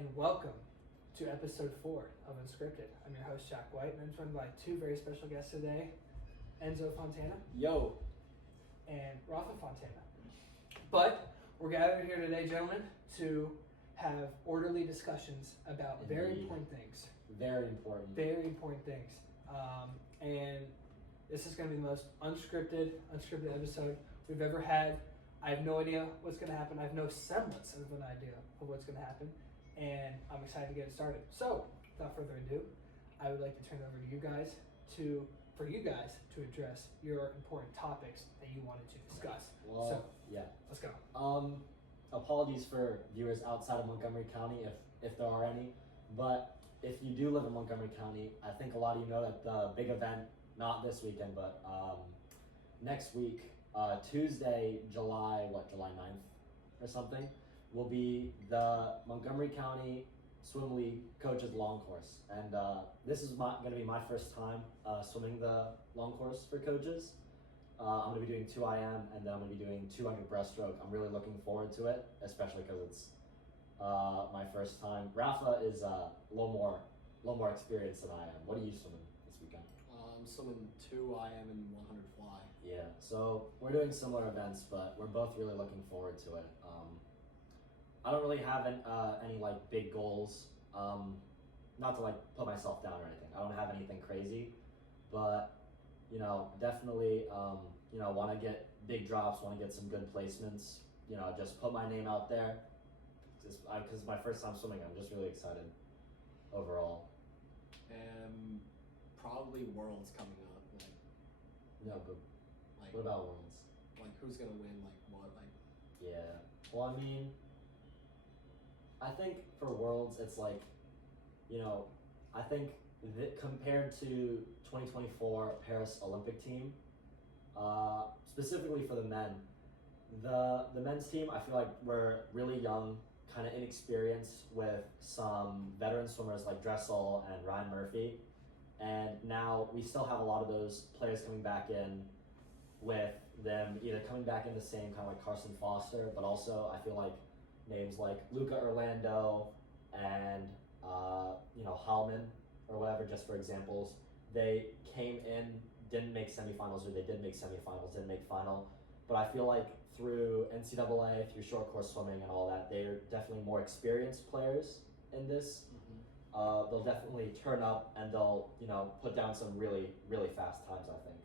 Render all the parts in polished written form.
and welcome to episode 4 of Unscripted. I'm your host, Jack White, and I'm joined by two very special guests today, Enzo Fontana. Yo. And Rafa Fontana. But we're gathered here today, gentlemen, to have orderly discussions about very important things. Very important. Very important things. And this is going to be the most unscripted episode we've ever had. I have no idea what's going to happen. I have no semblance of an idea of what's going to happen. And I'm excited to get it started. So, without further ado, I would like to turn it over to you guys for you guys to address your important topics that you wanted to discuss. Well, yeah. Let's go. Apologies for viewers outside of Montgomery County if there are any, but if you do live in Montgomery County, I think a lot of you know that the big event, not this weekend, but next week, Tuesday, July 9th or something, will be the Montgomery County Swim League Coaches Long Course. And this is going to be my first time swimming the long course for coaches. I'm going to be doing 2 IM and then I'm going to be doing 200 breaststroke. I'm really looking forward to it, especially because it's my first time. Rafa is a little more experienced than I am. What are you swimming this weekend? I'm swimming 2 IM and 100 fly. Yeah, so we're doing similar events, but we're both really looking forward to it. I don't really have any like big goals, not to like put myself down or anything. I don't have anything crazy, but definitely want to get big drops, want to get some good placements. Just put my name out there. Because it's my first time swimming, I'm just really excited overall. And probably Worlds coming up. But what about Worlds? Like who's gonna win? Like what? Like yeah. Well, I mean, I think for Worlds, it's like, I think compared to 2024 Paris Olympic team, specifically for the men, the men's team, I feel like we're really young, kind of inexperienced with some veteran swimmers like Dressel and Ryan Murphy. And now we still have a lot of those players coming back in with them either coming back in the same kind of like Carson Foster, but also I feel like names like Luca Orlando and Hallman or whatever, just for examples, they came in, didn't make semifinals, or they did make semifinals, didn't make final. But I feel like through NCAA, through short course swimming and all that, they're definitely more experienced players in this. Mm-hmm. They'll definitely turn up and they'll put down some really, really fast times, I think.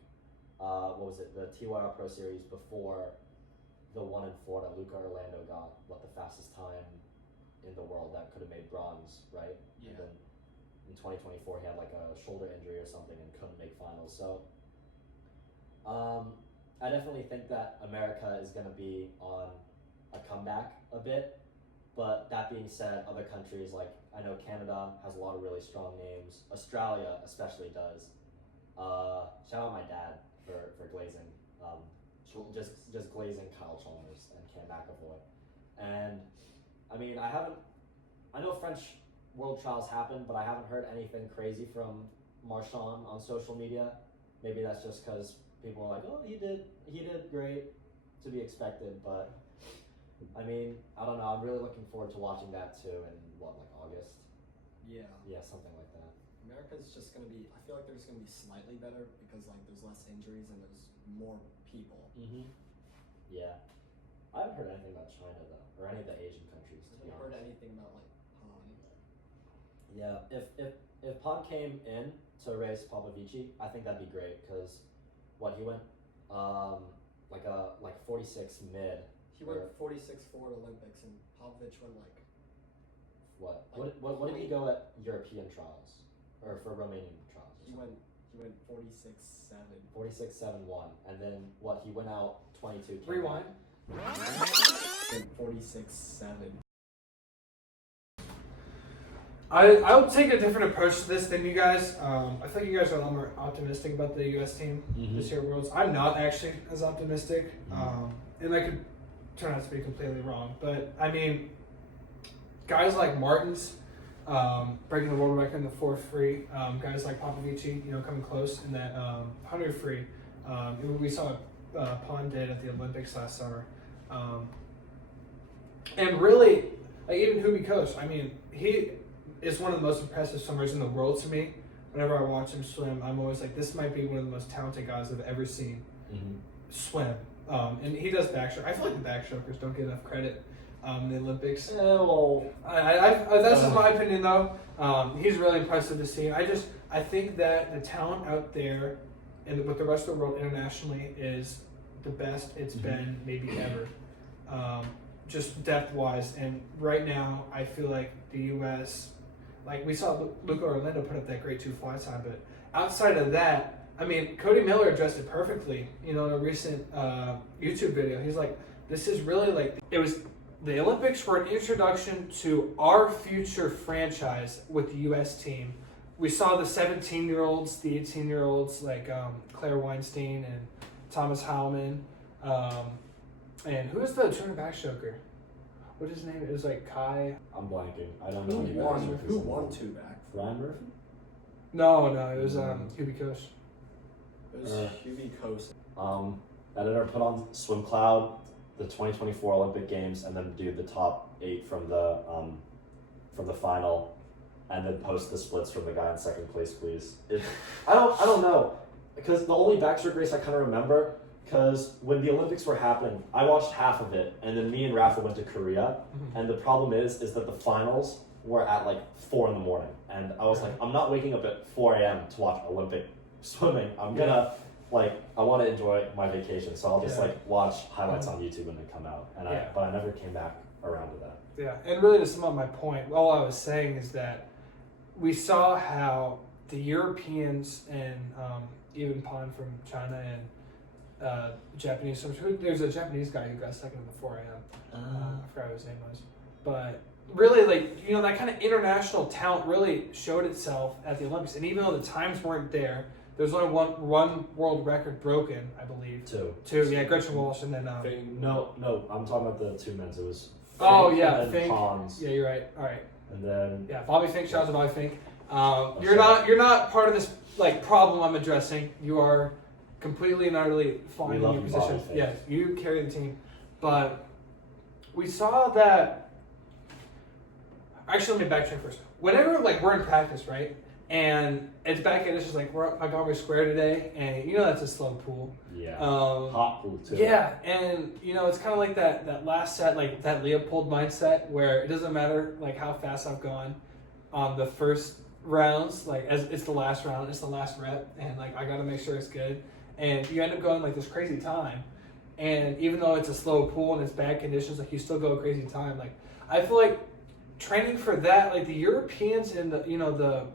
What was it? The TYR Pro Series before the one in Florida, Luca Orlando got the fastest time in the world that could have made bronze, right? Yeah. And then in 2024 he had like a shoulder injury or something and couldn't make finals. So I definitely think that America is going to be on a comeback a bit. But that being said, other countries, like I know Canada has a lot of really strong names. Australia especially does. Shout out my dad for glazing. Just glazing Kyle Chalmers and Cam McAvoy. And I mean, I know French World Trials happened, but I haven't heard anything crazy from Marchand on social media. Maybe that's just because people are like, oh, he did great, to be expected. But I mean, I don't know. I'm really looking forward to watching that too in August? yeah. Yeah, something like that. America's just gonna be. I feel like they're just gonna be slightly better because like there's less injuries and there's more people. Mm-hmm. Yeah. I haven't heard anything about China though, or any of the Asian countries. I haven't heard anything about like Han. Yeah, if Pod came in to race Popovici, I think that'd be great because he went like 46 mid. He went 46 forward Olympics and Popovich went like what? What did he go at European trials or for Romanian trials? He went 46.7. 46.71, and then he went out 22. Rewind. 46.7. I would take a different approach to this than you guys. I feel like you guys are a lot more optimistic about the U.S. team this year at Worlds. I'm not actually as optimistic, and I could turn out to be completely wrong. But I mean, guys like Martins breaking the world record in the 4 free, guys like Popovici, coming close in that 100 free. We saw what Pond did at the Olympics last summer, and really Like even Hubi Kosh, I mean, he is one of the most impressive swimmers in the world to me. Whenever I watch him swim, I'm always like, this might be one of the most talented guys I've ever seen swim. And he does backstroke. I feel like the backstrokers don't get enough credit in the Olympics. That's just my opinion, though. He's really impressive to see. I think that the talent out there and with the rest of the world internationally is the best it's been maybe ever. Just depth-wise. And right now, I feel like the U.S., like we saw Luca Orlando put up that great 2 fly time, but outside of that, I mean, Cody Miller addressed it perfectly, in a recent YouTube video. He's like, this is really like, the Olympics were an introduction to our future franchise with the U.S. team. We saw the 17-year-olds, the 18-year-olds, like Claire Weinstein and Thomas Howman. And who is the 200 backstroker? What his name? It was like Kai. I'm blanking. I don't know. Who won 2 back? Ryan Murphy? No, it was Hubi Kosh. It was Hubi Kosh. Editor put on Swim Cloud, the 2024 Olympic Games, and then do the top 8 from the final, and then post the splits from the guy in second place, please. I don't know, because the only backstroke race I kind of remember. Because when the Olympics were happening, I watched half of it, and then me and Rafa went to Korea, and the problem is that the finals were at like 4 a.m, and I was like, I'm not waking up at 4 a.m. to watch Olympic swimming. I'm gonna I want to enjoy my vacation, so I'll just watch highlights on YouTube when they come out, and but I never came back around to that. Yeah, and really to sum up my point, all I was saying is that we saw how the Europeans and even Pan from China and Japanese swimmers. There's a Japanese guy who got second in the 4 a.m. I forgot what his name was. But really, that kind of international talent really showed itself at the Olympics. And even though the times weren't there was only one world record broken, I believe. Two, yeah, Gretchen Walsh and then... No, I'm talking about the 2 men's. It was Fink. Pons. Yeah, you're right. All right. And then... Yeah, Bobby Fink. Shout out to Bobby Fink. You're not part of this problem I'm addressing. You are completely and utterly fine in your position. Yeah, you carry the team. But we saw that. Actually, let me backtrack first. Whenever we're in practice, right, and it's back at it's just like we're at Montgomery Square today, and that's a slow pool. Yeah. Hot pool too. Yeah, and it's kind of like that last set, like that Leopold mindset, where it doesn't matter how fast I've gone on the first rounds, as it's the last round, it's the last rep, and I got to make sure it's good. And you end up going this crazy time, and even though it's a slow pool and it's bad conditions, you still go a crazy time. I feel like training for that, the Europeans and the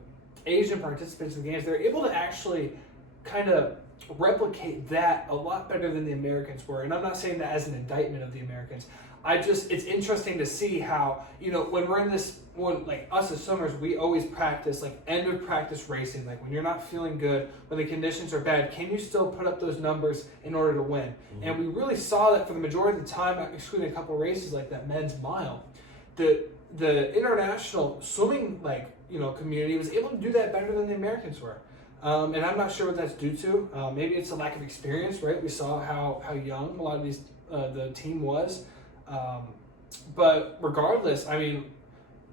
Asian participants in the games, they're able to actually kind of replicate that a lot better than the Americans were. And I'm not saying that as an indictment of the Americans. It's interesting to see how, when we're in this, us as swimmers, we always practice, end of practice racing. When you're not feeling good, when the conditions are bad, can you still put up those numbers in order to win? Mm-hmm. And we really saw that for the majority of the time, excluding a couple races like that men's mile. The international swimming, community was able to do that better than the Americans were. And I'm not sure what that's due to. Maybe it's a lack of experience, right? We saw how young a lot of the team was. But regardless,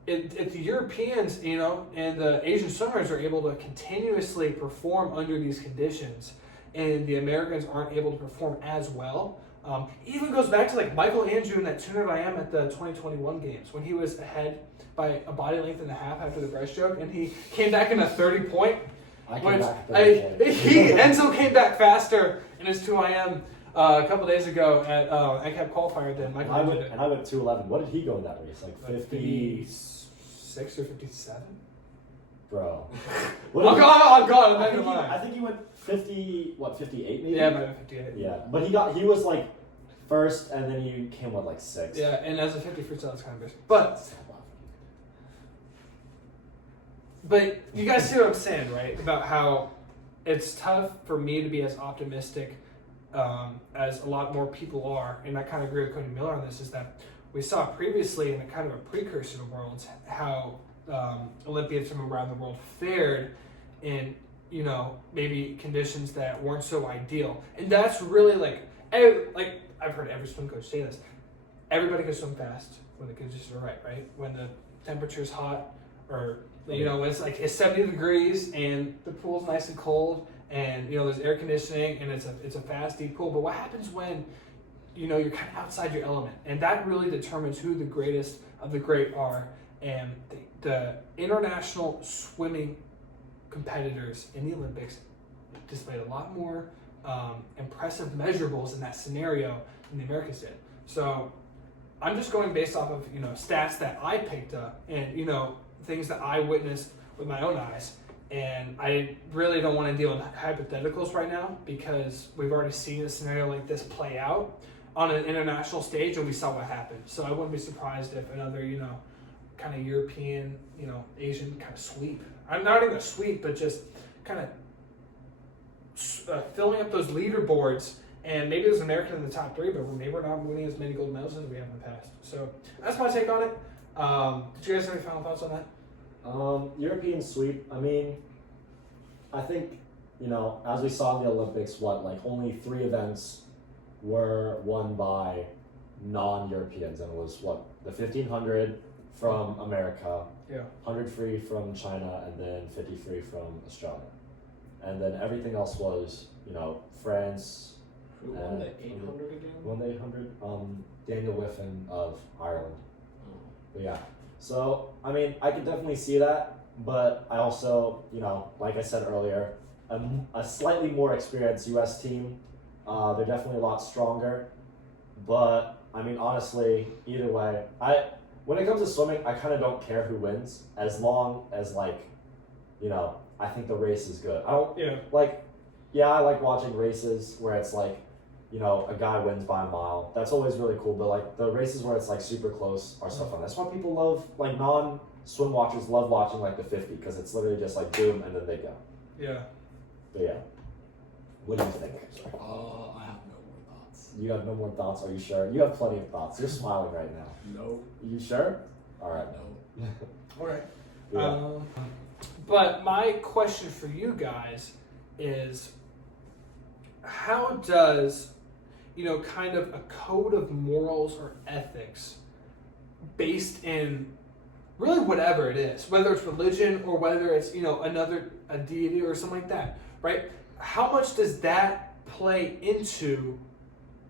if the Europeans, and the Asian swimmers are able to continuously perform under these conditions, and the Americans aren't able to perform as well, even goes back to Michael Andrew in that 200 IM at the 2021 games when he was ahead by a body length and a half after the breaststroke, and he came back in a 30-point. Enzo came back faster in his 2 IM. A couple days ago at NCAP qualifier, then Michael I went 2:11. What did he go in that race? 56 or 57? Bro. I'm gone. I think he went 50. 58 maybe? Yeah, maybe 58. Yeah, but he was first, and then he came 6th. Yeah, and as a 50 freestyle, it's kind of basic. But you guys see what I'm saying, right? About how it's tough for me to be as optimistic as a lot more people are, and I kind of agree with Cody Miller on this, is that we saw previously in a kind of a precursor to Worlds how Olympians from around the world fared in, maybe conditions that weren't so ideal. And that's really I've heard every swim coach say this. everybody can swim fast when the conditions are right? When the temperature's hot, or you know, when it's 70 degrees and the pool's nice and cold, and you know there's air conditioning and it's a fast deep pool. But what happens when you know you're kind of outside your element, and that really determines who the greatest of the great are. And the international swimming competitors in the Olympics displayed a lot more impressive measurables in that scenario than the Americans did. So I'm just going based off of, you know, stats that I picked up and, you know, things that I witnessed with my own eyes. And I really don't want to deal with hypotheticals right now because we've already seen a scenario like this play out on an international stage and we saw what happened. So I wouldn't be surprised if another, you know, kind of European, you know, Asian kind of sweep. I'm not even a sweep, but just kind of filling up those leaderboards. And maybe there's an American in the top 3, but maybe we're not winning as many gold medals as we have in the past. So that's my take on it. Did you guys have any final thoughts on that? European sweep. I mean, I think, you know, as we saw in the Olympics, only 3 events were won by non-Europeans, and it was the 1500 from America, 100 free from China, and then 50 free from Australia, and then everything else was, you know, France. Who won the 800 again? Won the 800. Daniel Whiffen of Ireland. Oh. But yeah. So, I mean, I can definitely see that, but I also, you know, like I said earlier, a slightly more experienced U.S. team. They're definitely a lot stronger, but I mean, honestly, either way, when it comes to swimming, I kind of don't care who wins as long as, like, you know, I think the race is good. I like watching races where it's like, you know, a guy wins by a mile. That's always really cool. But like the races where it's like super close are so fun. That's why people love, like, non-swim watchers love watching like the 50 because it's literally just like boom and then they go. Yeah. But yeah. What do you think? I have no more thoughts. You have no more thoughts? Are you sure? You have plenty of thoughts. You're smiling right now. No. You sure? All right. No. All right. Yeah. But my question for you guys is, how does, you know, kind of a code of morals or ethics based in really whatever it is, whether it's religion or whether it's, you know, a deity or something like that, right? How much does that play into,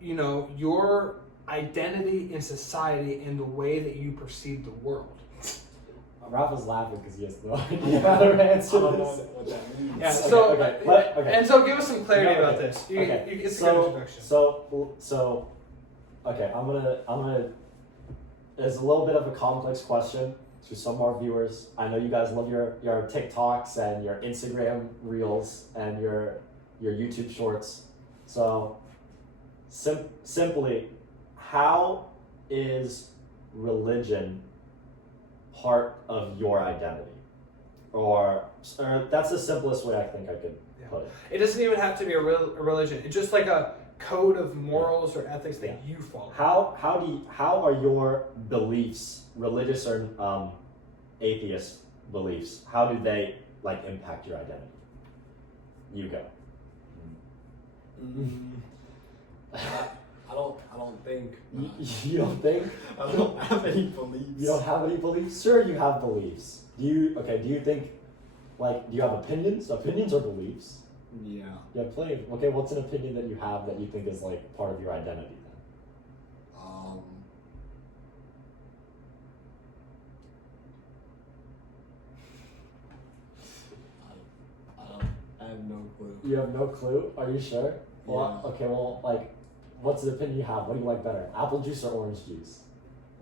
you know, your identity in society and the way that you perceive the world? Rafa's laughing because he has no idea how to answer I don't know this. what that means. Yeah, so, okay. And so give us some clarity No, about okay. this. Okay. It's a good introduction. So, okay, I'm gonna, it's a little bit of a complex question to some of our viewers. I know you guys love your TikToks and your Instagram reels and your YouTube shorts. So, simply, how is religion part of your identity? Or that's the simplest way I think I could put it. It doesn't even have to be a religion. It's just like a code of morals or ethics that you follow. How are your beliefs, religious or atheist beliefs, how do they like impact your identity? You go. I don't think. You don't think? I don't have any beliefs. You don't have any beliefs? Sure, you have beliefs. Do you think, like, do you have opinions? Opinions or beliefs? Yeah. You have plenty of, okay, what's an opinion that you have that you think is, like, part of your identity then? I have no clue. You have no clue? Are you sure? Well, Yeah. okay, well, like, what's the opinion you have? What do you like better? Apple juice or orange juice?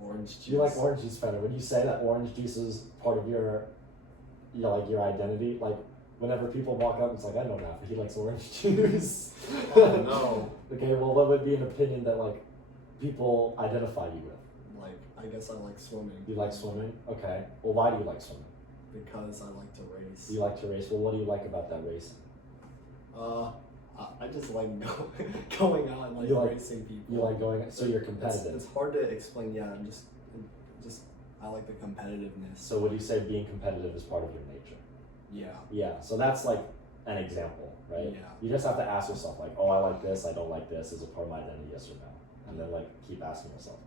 Orange juice. You like orange juice better. When you say that orange juice is part of your identity, like, whenever people walk up, it's like, I know Rafa, he likes orange juice. Oh, no. Okay, well, what would be an opinion that, like, people identify you with? Like, I guess I like swimming. You like swimming? Okay. Well, why do you like swimming? Because I like to race. You like to race. Well, what do you like about that racing? I just like going out and You like- racing people. You like going, so you're competitive. It's hard to explain. Yeah, I'm just I like the competitiveness. So would you say being competitive is part of your nature? Yeah. Yeah, so that's like an example, right? Yeah. You just have to ask yourself, like, oh, I like this, I don't like this, is it part of my identity, yes or no? And then, like, keep asking yourself.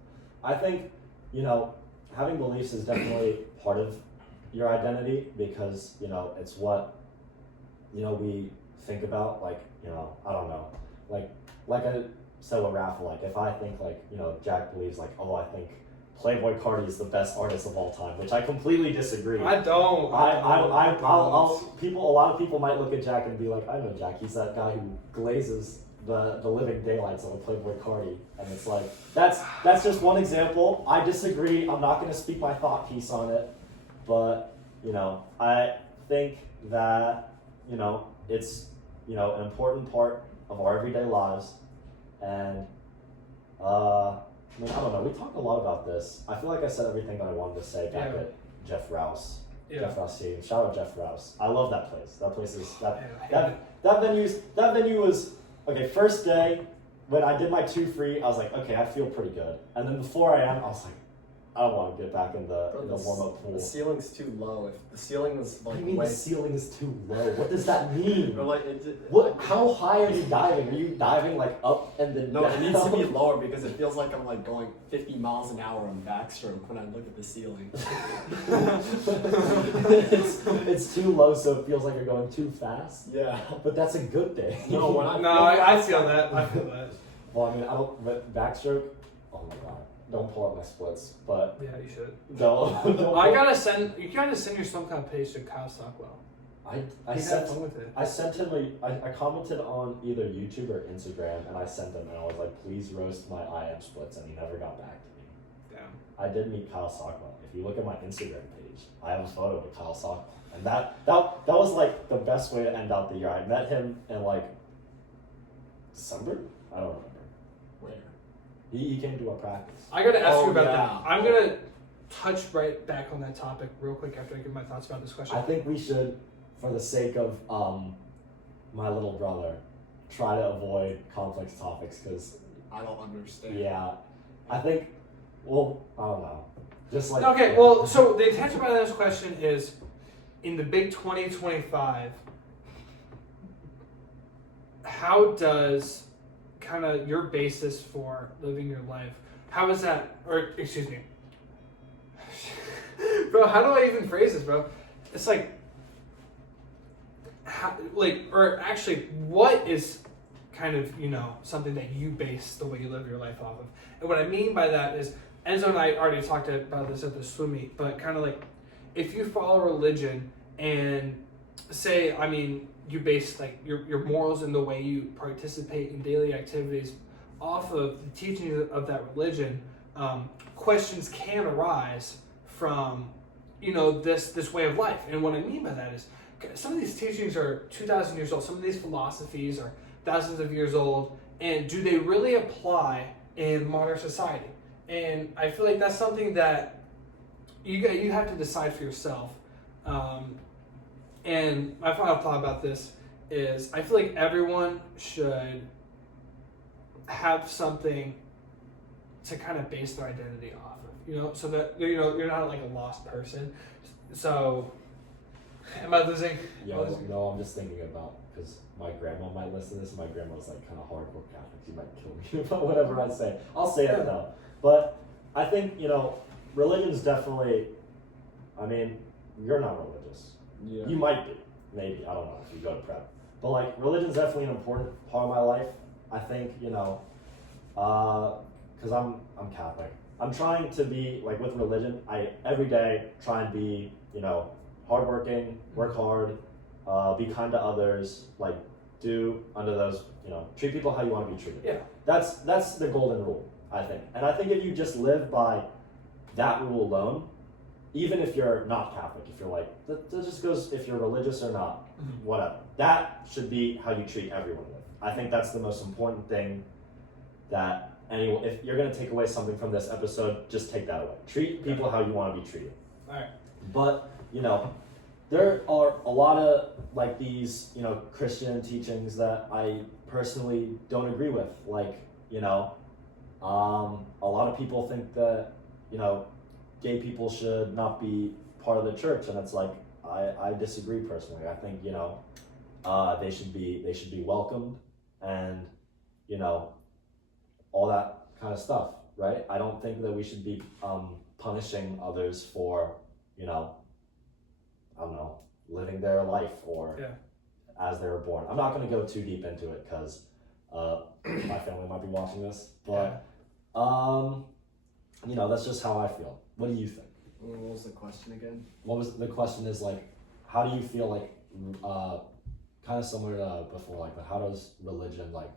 I think, having beliefs is definitely part of your identity because, it's what, we think about, like, I don't know, like I said with Rafa, like, if I think, like, Jack believes, like, oh, I think Playboy Carti is the best artist of all time, which I completely disagree. I don't. A lot of people might look at Jack and be like, I know Jack, he's that guy who glazes the living daylights on the Playboy Carti, and it's like, that's just one example. I disagree, I'm not going to speak my thought piece on it, but, I think that, it's, an important part of our everyday lives, and, I don't know, we talked a lot about this. I feel like I said everything that I wanted to say back at Jeff Rouse. Yeah. Jeff Rouse Stadium. Shout out Jeff Rouse. I love that place. That place is that venue was okay. First day when I did my 2 free, I was like, okay, I feel pretty good. And then before I was like, I don't want to get back in the warm up pool. The ceiling's too low. If the ceiling was like, what do you mean the ceiling is too low? What does that mean? Or like, How high are you diving? Are you diving like up and then no, down? it needs to be lower because it feels like I'm like going 50 miles an hour on backstroke when I look at the ceiling. it's too low, so it feels like you're going too fast. Yeah, but that's a good thing. No, when I feel that. I feel that. Well, I mean, I don't. But backstroke. Oh my god. Don't pull up my splits, but yeah, you should. Don't You gotta send your swim club page to Kyle Stockwell. I He sent had fun with it. I sent him I commented on either YouTube or Instagram, and I sent him, and I was like, please roast my IM splits, and he never got back to me. Damn. I did meet Kyle Stockwell. If you look at my Instagram page, I have a photo with Kyle Stockwell, and that was like the best way to end out the year. I met him in like December. I don't remember. Where? He came to a practice. I gotta ask you about yeah. that. I'm gonna touch right back on that topic real quick after I give my thoughts about this question. I think we should, for the sake of my little brother, try to avoid complex topics because I don't understand. yeah, I think. Well, I don't know. Just like okay. Well, so the intention behind this question is, in the big 2025, how does kind of your basis for living your life? How is that? Or excuse me, bro. How do I even phrase this, bro? It's like, or actually, what is kind of something that you base the way you live your life off of? And what I mean by that is, Enzo and I already talked about this at the swim meet, but kind of like, if you follow religion and say, you base like your morals and the way you participate in daily activities off of the teachings of that religion, questions can arise from this way of life. And what I mean by that is, some of these teachings are 2,000 years old. Some of these philosophies are thousands of years old, and do they really apply in modern society? And I feel like that's something that you have to decide for yourself. And my final thought about this is, I feel like everyone should have something to kind of base their identity off of, so that you're not like a lost person. So, am I losing? Yeah, no, I'm just thinking about, because my grandma might listen to this. My grandma's like kind of hardcore Catholic. She might kill me about whatever I say. I'll say it though. But I think religion's definitely. I mean, you're not religious. Yeah. You might be, maybe. I don't know if you go to prep. But like, religion's definitely an important part of my life. I think because I'm Catholic. I'm trying to be like, with religion. I every day try and be hardworking, work hard, be kind to others, like do under those, treat people how you want to be treated. Yeah. That's the golden rule, I think. And I think if you just live by that rule alone, even if you're not Catholic, if you're like, that just goes, if you're religious or not, whatever. That should be how you treat everyone with. I think that's the most important thing that anyone, if you're going to take away something from this episode, just take that away. Treat people how you want to be treated. All right. But, there are a lot of like these, Christian teachings that I personally don't agree with. Like, a lot of people think that, gay people should not be part of the church, and it's like, I disagree personally. I think, they should be welcomed, and, all that kind of stuff. right? I don't think that we should be punishing others for, you know, I don't know, living their life or as they were born. I'm not going to go too deep into it because my family might be watching this, but you know, that's just how I feel. What do you think? What was the question again? The question is like, how do you feel like, kind of similar to before, like, but how does religion like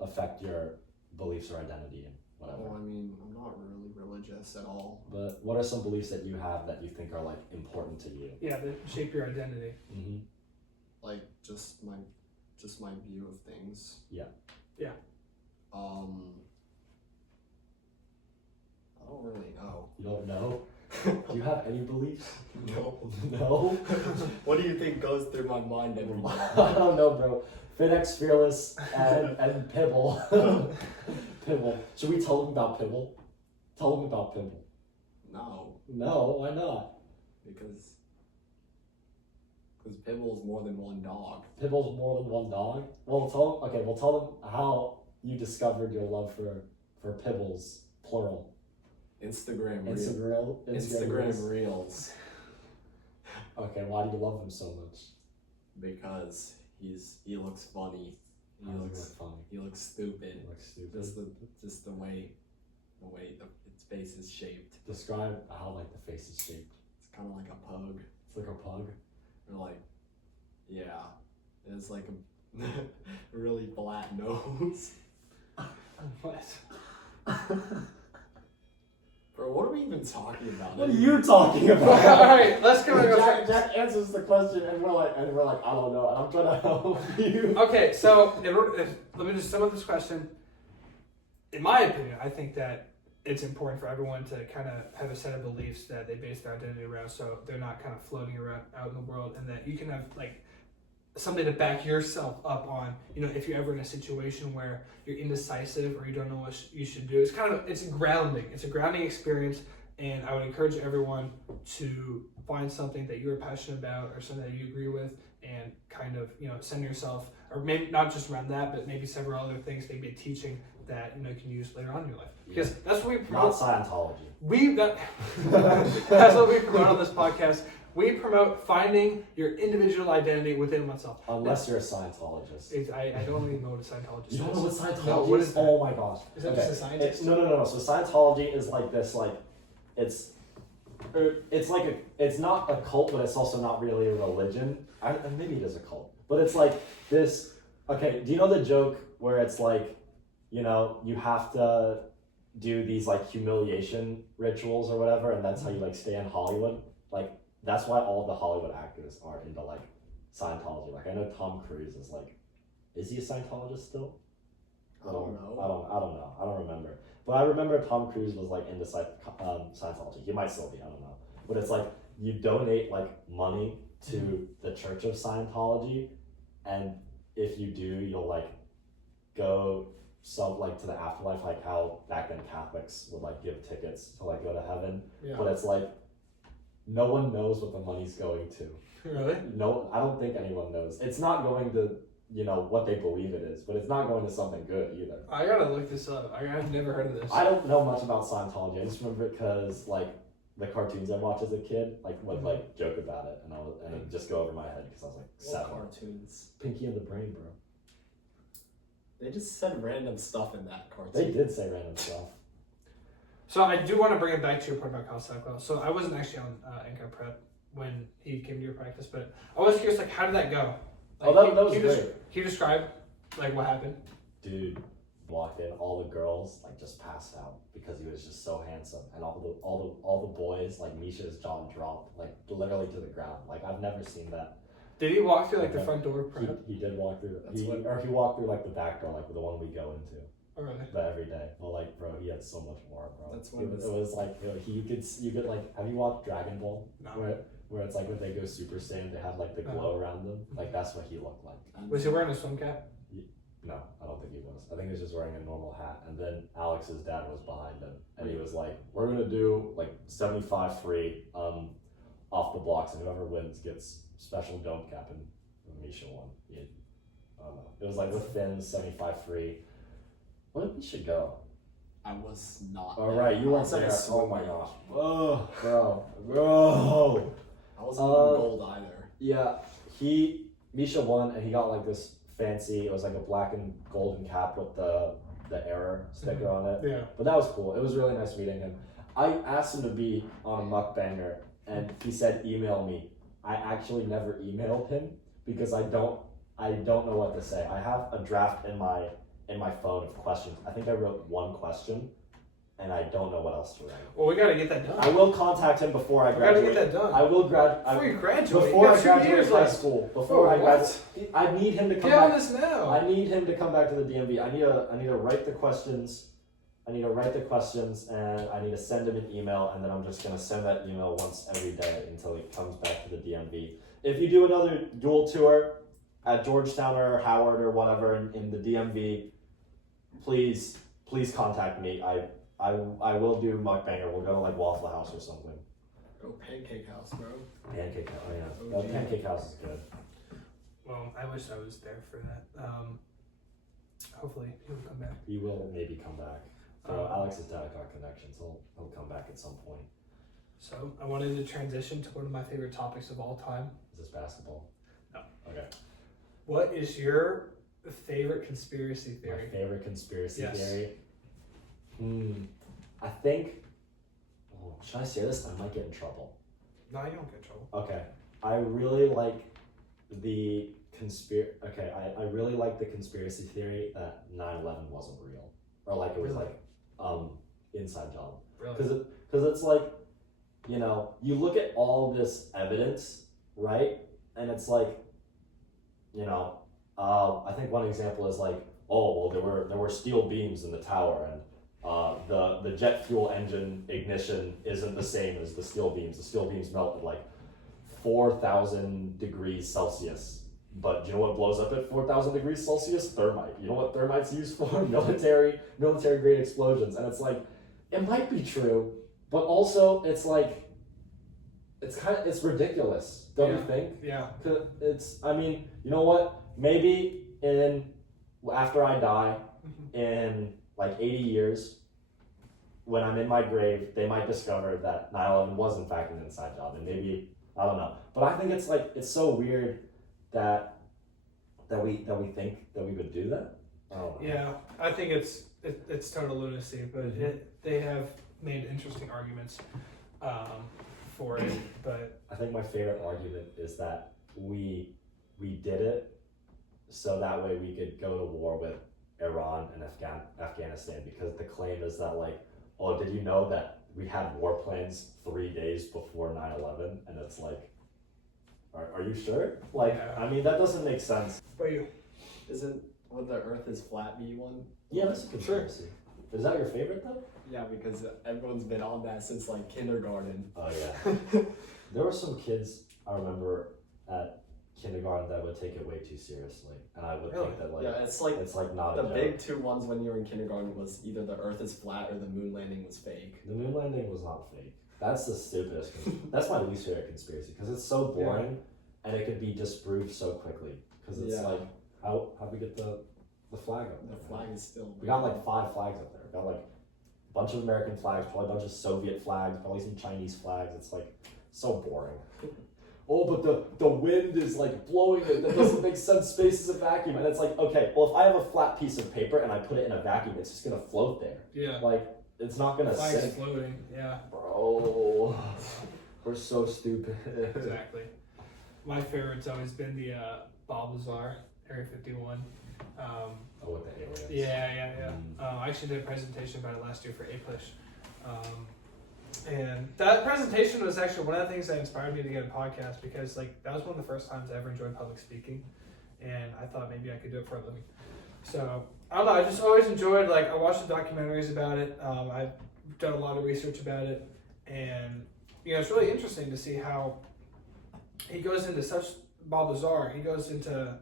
affect your beliefs or identity and whatever? Well, I mean, I'm not really religious at all. But what are some beliefs that you have that you think are like important to you? Yeah, that shape your identity. Mm-hmm. Like just my view of things. Yeah. Yeah. I don't really know. You don't know? Do you have any beliefs? No. No? What do you think goes through my mind every day? I don't know, bro. Finex, Fearless, and Pibble. Pibble. Should we tell them about Pibble? Tell them about Pibble. No. No, why not? Because Pibble is more than one dog. Pibble's more than one dog? Well, tell them how you discovered your love for Pibbles, plural. Instagram Reels. Okay, why do you love him so much? Because he looks funny. He looks stupid. Just the way its face is shaped. Describe how like the face is shaped. It's kind of like a pug. It's like a pug. Or like, yeah, it's like a really flat nose. What? Bro, what are we even talking about? What are you talking about? All right, let's go. Jack answers the question, and we're like, I don't know, and I'm trying to help you. Okay, so let me just sum up this question. In my opinion, I think that it's important for everyone to kind of have a set of beliefs that they base their identity around, so they're not kind of floating around out in the world, and that you can have like something to back yourself up on. You know, if you're ever in a situation where you're indecisive or you don't know what you should do, it's grounding. It's a grounding experience, and I would encourage everyone to find something that you're passionate about or something that you agree with, and kind of, you know, send yourself, or maybe not just around that, but maybe several other things, maybe a teaching that, you know, you can use later on in your life. Because that's what we promote. Not Scientology. That's what we promote on this podcast. We promote finding your individual identity within oneself. Unless you're a Scientologist. I don't even know what a Scientologist is. You don't know what Scientology is? No, what is that? Oh my gosh. Is that just a scientist? No. So Scientology is like this, like, it's like it's not a cult, but it's also not really a religion. And maybe it is a cult. But it's like this, okay, do you know the joke where it's like, you know, you have to do these like humiliation rituals or whatever, and that's how you like stay in Hollywood? Like, that's why all the Hollywood actors are into like Scientology. Like, I know Tom Cruise is like, is he a Scientologist still? I don't know. I don't know. I don't remember. But I remember Tom Cruise was like into Scientology. He might still be. I don't know. But it's like you donate like money to the Church of Scientology, and if you do, you'll like go to the afterlife, like how back then Catholics would like give tickets to like go to heaven. Yeah. But it's like no one knows what the money's going to. Really? No, I don't think anyone knows. It's not going to, you know, what they believe it is, but it's not going to something good either. I gotta look this up. I've never heard of this. I don't know much about Scientology. I just remember it because like the cartoons I watched as a kid, like would like joke about it, and it would just go over my head because I was like 7. What cartoons? Pinky and the Brain, bro. They just said random stuff in that cartoon. They did say random stuff. So I do want to bring it back to your point about Kyle Stockwell. So I wasn't actually on NCAR prep when he came to your practice, but I was curious, like, how did that go? Like, that was great. Can you describe like what happened? Dude walked in, all the girls like just passed out because he was just so handsome, and all the boys, like Misha's jaw dropped like literally to the ground. Like, I've never seen that. Did he walk through like the front door of prep? He did walk through. He walked through like the back door, like the one we go into. Oh, really? But every day. Well, like, bro, he had so much more, bro. That's what it was like, you know, you could like, have you watched Dragon Ball? No. Where it's like when they go Super Saiyan, they have like the glow around them. Like, that's what he looked like. Was he wearing a swim cap? No, I don't think he was. I think he was just wearing a normal hat. And then Alex's dad was behind him, and he was like, "We're gonna do like 75 free off the blocks, and whoever wins gets special dome cap." And Misha won. I don't know. It was like with Finn's 75 free. What, we should go. I was not. All right, you weren't I there. was Oh my gosh. Oh, bro. I wasn't in gold either. Yeah, Misha won, and he got like this fancy. It was like a black and golden cap with the error sticker on it. Yeah. But that was cool. It was really nice meeting him. I asked him to be on a mukbanger, and he said email me. I actually never emailed him because I don't know what to say. I have a draft in my phone of questions. I think I wrote one question, and I don't know what else to write. Well, we gotta get that done. I will contact him before I We gotta graduate. get that done. I will Before you graduate. before you I got 2 graduate years high left. school. Before I graduate, I need him to come Get on back. this now. I need him to come back to the DMV. I need to write the questions. And I need to send him an email, and then I'm just gonna send that email once every day until he comes back to the DMV. If you do another dual tour at Georgetown or Howard or whatever in the DMV, please contact me. I will do mukbanger. We'll go to like Waffle House or something. Go Pancake House, bro. Pancake House, oh yeah. Oh, The Pancake House is good. Well, I wish I was there for that. Hopefully he'll come back. He will maybe come back. Alex's dad got connections. He'll come back at some point. So I wanted to transition to one of my favorite topics of all time. Is this basketball? No. Okay. What is your favorite conspiracy theory? My favorite conspiracy Yes. theory? I think... Oh, should I say this? I might get in trouble. No, you don't get in trouble. Okay. I really like the I really like the conspiracy theory that 9/11 wasn't real. Or like it was Really? like inside job. Really? Because it's like, you know, you look at all this evidence, right? And it's like, you know, I think one example is like, oh, well, there were steel beams in the tower, and the jet fuel engine ignition isn't the same as the steel beams. The steel beams melt at like 4,000 degrees Celsius. But you know what blows up at 4,000 degrees Celsius? Thermite. You know what thermite's used for? Military grade explosions. And it's like, it might be true, but also it's like, it's ridiculous, don't you think? Yeah. I mean, you know what? Maybe after I die, in like 80 years, when I'm in my grave, they might discover that 9/11 was in fact an inside job, and maybe, I don't know. But I think it's like, it's so weird that we think that we would do that. I don't know. Yeah, I think it's total lunacy, but they have made interesting arguments for it. But I think my favorite argument is that we did it so that way we could go to war with Iran and Afghanistan, because the claim is that like, oh, did you know that we had war plans 3 days before 9/11? And it's like, are you sure? Like, Yeah. I mean, that doesn't make sense. But you, Would the Earth is flat be one? Yeah, that's a conspiracy. Is that your favorite though? Yeah, because everyone's been on that since like kindergarten. Oh yeah. There were some kids I remember at kindergarten that would take it way too seriously, and I would Really? think that like, Yeah, it's like not the a joke. big two ones when you were in kindergarten was either the Earth is flat or the moon landing was fake. The moon landing was not fake. That's the stupidest. That's my least favorite conspiracy, because it's so boring, and it could be disproved so quickly. Because it's like, how we get the flag up there? The flag is still. We got like 5 flags up there. We got like a bunch of American flags, probably a bunch of Soviet flags, probably some Chinese flags. It's like so boring. Oh, but the wind is like blowing it. That doesn't make sense. Space is a vacuum. And it's like, okay, well, if I have a flat piece of paper and I put it in a vacuum, it's just gonna float there. yeah, Like, it's not gonna flag's sink. floating. Yeah, Bro, we're so stupid. exactly. My favorite's always been the Bob Lazar, Area 51. Oh, with the aliens. Yeah. I actually did a presentation about it last year for A-Push. And that presentation was actually one of the things that inspired me to get a podcast, because like that was one of the first times I ever enjoyed public speaking, and I thought maybe I could do it for a living. So I don't know, I just always enjoyed, like, I watched the documentaries about it. I've done a lot of research about it, and you know, it's really interesting to see how he goes into Bob Lazar, he goes into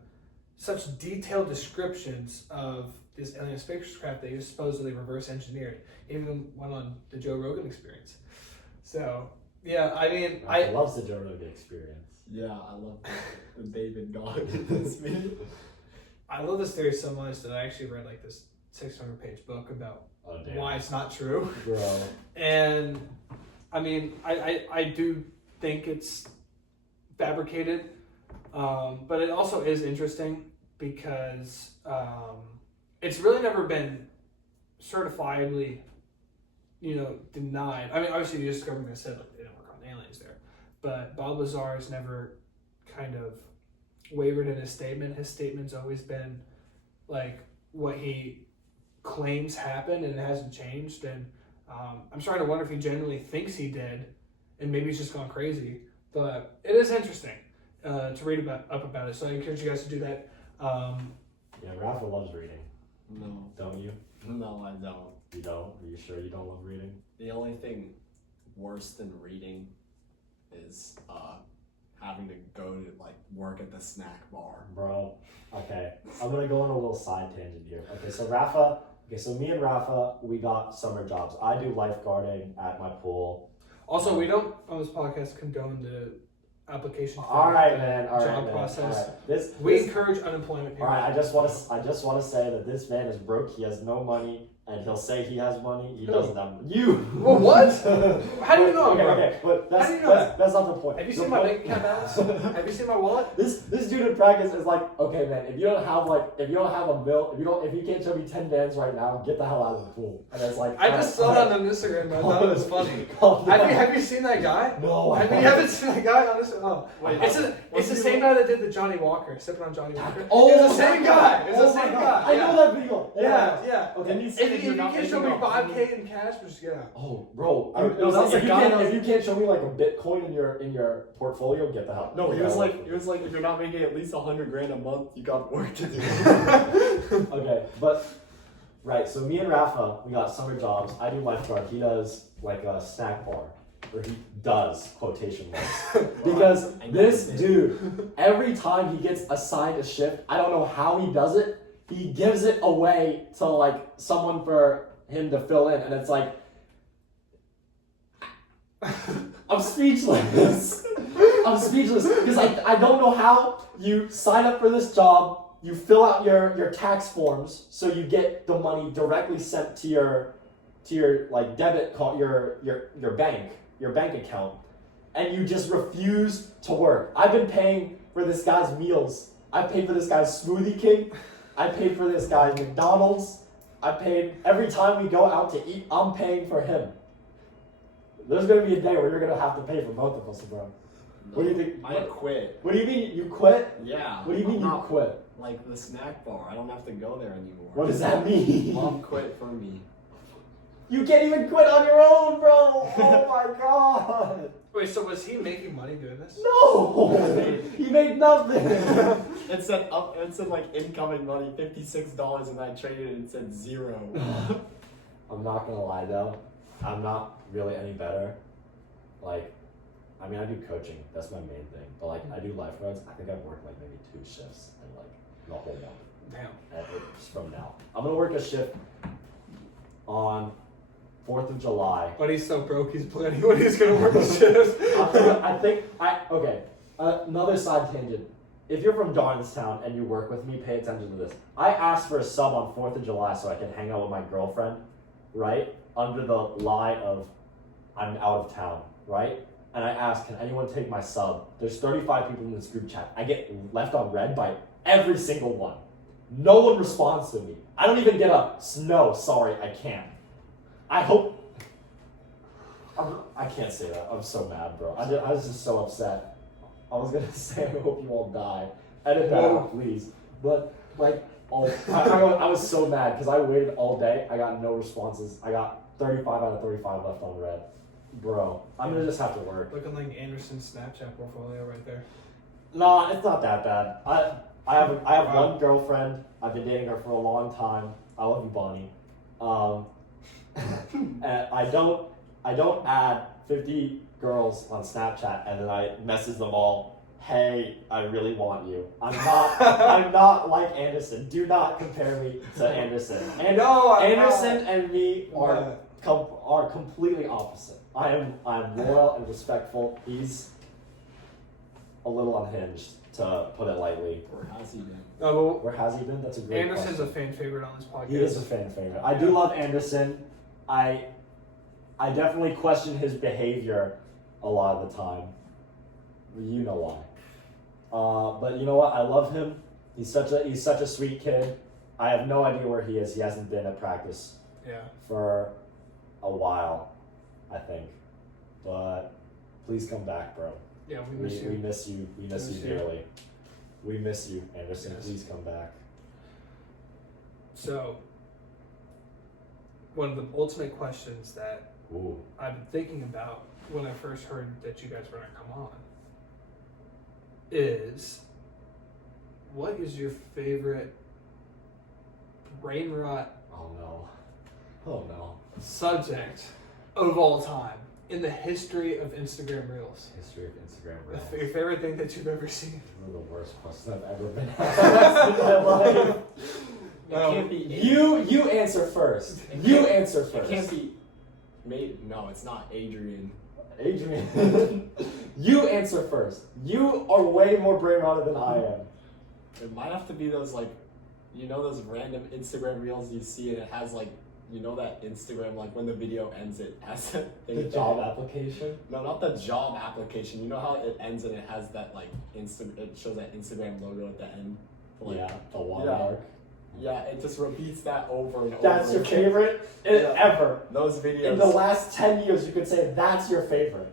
such detailed descriptions of this alien spacecraft that he was supposedly reverse engineered. He even went on the Joe Rogan Experience. So yeah, I mean, I loves the Joe Rogan Experience. Yeah, I love the David Goggins video. I love this theory so much that I actually read like this 600-page book about damn. why it's not true. Bro. And I mean, I do think it's fabricated, but it also is interesting because it's really never been certifiably, denied. I mean, obviously the U.S. government said they don't work on aliens there, but Bob Lazar has never kind of wavered in his statement. His statement's always been like what he claims happened, and it hasn't changed. And I'm starting to wonder if he genuinely thinks he did, and maybe he's just gone crazy. But it is interesting to read up about it. So I encourage you guys to do that. Yeah, Rafa loves reading. No. Don't you? No, I don't. You don't? Are you sure you don't love reading? The only thing worse than reading is having to go to work at the snack bar. Bro, okay. I'm gonna go on a little side tangent here. So me and Rafa, we got summer jobs. I do lifeguarding at my pool. Also, we don't on this podcast condone the application for Alright, the man. job process. Right. We encourage unemployment. All right, I just want to say that this man is broke. He has no money, and he'll say he has money. He doesn't have you. Well, what? How do you know? Okay, but How do you know that? that's not the point. Have you The seen my point- bank account balance? Have you seen my wallet? This dude in practice is like, okay, man, if you don't have a bill, if you can't show me 10 bands right now, get the hell out of the pool. And it's like, I just saw that on Instagram, but I thought it was funny. Have you seen that guy? No, You haven't seen that guy on Instagram? Oh, Wait, it's the same guy that did the Johnny Walker, sipping on Johnny Walker. Oh, it's the same guy. It's the oh my same God. guy. I know that video. Yeah. Okay. And you If said you can't show me 5K in cash, just get out. Oh, bro. It was like if, a you guy can't, that was- if you can't show me like a Bitcoin in your portfolio, get the hell. No, get he was the hell. like, if you're not making at least $100,000 a month, you got work to do. Okay, but right. So me and Rafa, we got summer jobs. I do lifeguard. He does like a snack bar, or he does quotation marks. Because I know this it. dude, every time he gets assigned a shift, I don't know how he does it. He gives it away to like someone for him to fill in, and it's like I'm speechless. I'm speechless because I don't know how you sign up for this job. You fill out your tax forms so you get the money directly sent to your like debit card, your bank account, and you just refuse to work. I've been paying for this guy's meals. I paid for this guy's Smoothie King. I paid for this guy's McDonald's. I paid every time we go out to eat. I'm paying for him. There's gonna be a day where you're gonna have to pay for both of us, bro. What do you think? I quit. What do you mean you quit? Yeah. What do you mean I'm you not quit? Like the snack bar. I don't have to go there anymore. What does that mean? Mom quit for me. You can't even quit on your own, bro. Oh my god. Wait, so was he making money doing this? No. He made nothing. It said like incoming money $56, and I traded it and said 0. I'm not gonna lie though, I'm not really any better. Like, I mean, I do coaching. That's my main thing. But like, I do lifeguards. I think I've worked like maybe 2 shifts in like the whole month. Damn. And it's from now. I'm gonna work a shift on 4th of July. But he's so broke, he's planning when he's gonna work the shift. Okay. Another side tangent. If you're from Darnestown and you work with me, pay attention to this. I asked for a sub on 4th of July so I can hang out with my girlfriend, right? Under the lie of I'm out of town, right? And I asked, can anyone take my sub? There's 35 people in this group chat. I get left on red by every single one. No one responds to me. I don't even get a no, sorry, I can't. I hope. I can't say that. I'm so mad, bro. I was just so upset. I was gonna say, I hope you all die. Edit that out, please. But, like, I was so mad because I waited all day. I got no responses. I got 35 out of 35 left on red. Bro, I'm gonna just have to work. Looking like Anderson's Snapchat portfolio right there. Nah, it's not that bad. I have one girlfriend. I've been dating her for a long time. I love you, Bonnie. And I don't add 50 girls on Snapchat and then I message them all. Hey, I really want you. I'm not like Anderson. Do not compare me to Anderson. And No, I'm Anderson not. and me I'm are completely opposite. I'm loyal and respectful. a little unhinged, to put it lightly. Or has he been? No, Where has he been? That's a but great Anderson's question. a fan favorite on this podcast. He is a fan favorite. I do love Anderson. I definitely question his behavior a lot of the time. You know why. But you know what? I love him. He's such a sweet kid. I have no idea where he is. He hasn't been at practice Yeah. for a while, I think. But please come back, bro. Yeah, we miss We you. miss you. We miss you Miss you. dearly. We miss you, Anderson. Yes. Please come back. So, one of the ultimate questions that Ooh. I've been thinking about when I first heard that you guys were going to come on is, what is your favorite brain rot Oh no. Oh no. subject of all time in the history of Instagram Reels? History of Instagram Reels. Your favorite thing that you've ever seen? One of the worst questions I've ever been asked in my life. It can't be. You answer first. You answer It first. can't be. No, it's not Adrian. Adrian. You answer first. You are way more brain rotted than I am. It might have to be those those random Instagram reels you see, and it has that Instagram, when the video ends, it has that thing. The job application. No, not the job application. You know how it ends and it has that it shows that Instagram logo at the end. Yeah, the watermark. Yeah, it just repeats that over and over. That's your again. favorite Yeah. ever. Those videos. In the last 10 years, you could say that's your favorite.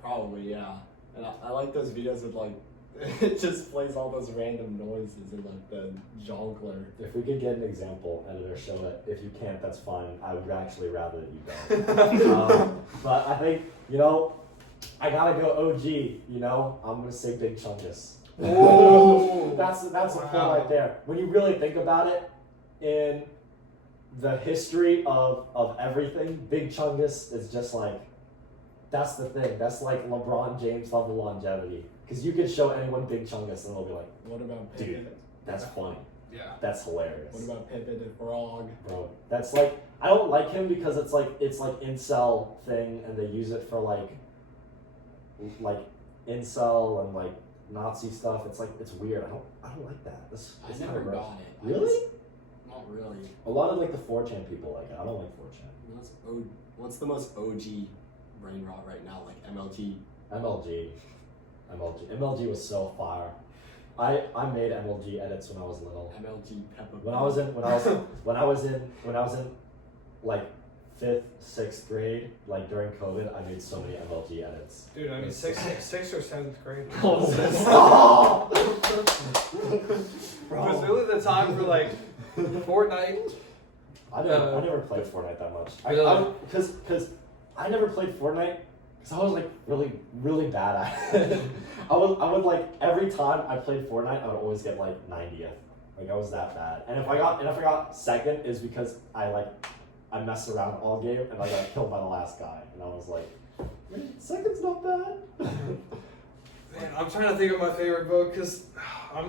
Probably, yeah. And I like those videos with it just plays all those random noises and the jongleur. If we could get an example, editor, show it. If you can't, that's fine. I would actually rather that you don't. But I think, I gotta go OG, I'm gonna say Big Chungus. Whoa. that's the point Wow. right there. When you really think about it, in the history of everything, Big Chungus is just that's the thing. That's like LeBron James level longevity. Because you could show anyone Big Chungus and they'll be like, What about Dude. Pippin? that's funny. Yeah. That's hilarious. What about Pippin the Frog? Bro, that's I don't like him because it's incel thing and they use it for incel and Nazi stuff. It's weird. I don't like that. It's I kinda never gross. got it. Really? Not really. A lot of the 4chan people like it. I don't like 4chan. What's the most OG brain rot right now? MLG? MLG was so fire. I made MLG edits when I was little. MLG Peppa. When I was in 5th, 6th grade, during COVID, I made so many MLG edits. Dude, I mean, sixth or seventh grade. Oh. It was really the time for Fortnite. I never played Fortnite that much. Really? Because I never played Fortnite because I was really, really bad at it. I would every time I played Fortnite, I would always get 90th. I was that bad. And if I got second, is because I messed around all game and I got killed by the last guy. And I was like, second's not bad. Man, I'm trying to think of my favorite book because I've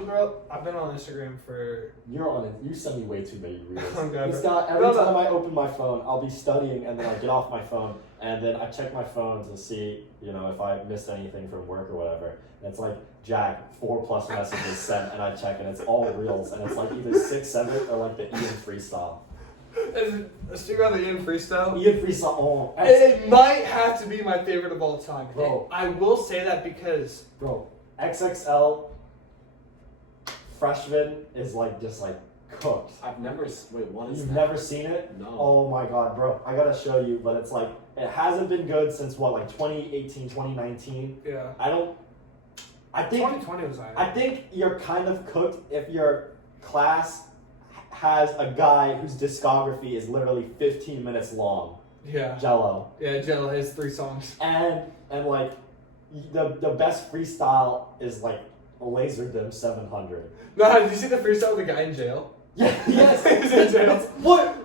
been on Instagram for. You're on it. You send me way too many reels. Oh, God. It's got every No. time I open my phone, I'll be studying and then I get off my phone and then I check my phone to see, if I missed anything from work or whatever. And it's Jack, 4+ messages sent, and I check and it's all reels and it's either 6, 7 or the Ian freestyle. Let's speak about the Ian freestyle. Ian freestyle. Oh, It might have to be my favorite of all time. Bro. I will say that because bro, XXL freshman is just cooked. I've never. Wait, what is You've that? never seen it? No. Oh my god, bro. I gotta show you, but it's it hasn't been good since 2018, 2019. yeah, I think 2020 was I think you're kind of cooked if your class has a guy whose discography is literally 15 minutes long. Yeah. Jello. Yeah, Jello has 3 songs. And the best freestyle is Laser Dim 700. No, did you see the freestyle of the guy in jail? Yeah, yes. He's in jail. What?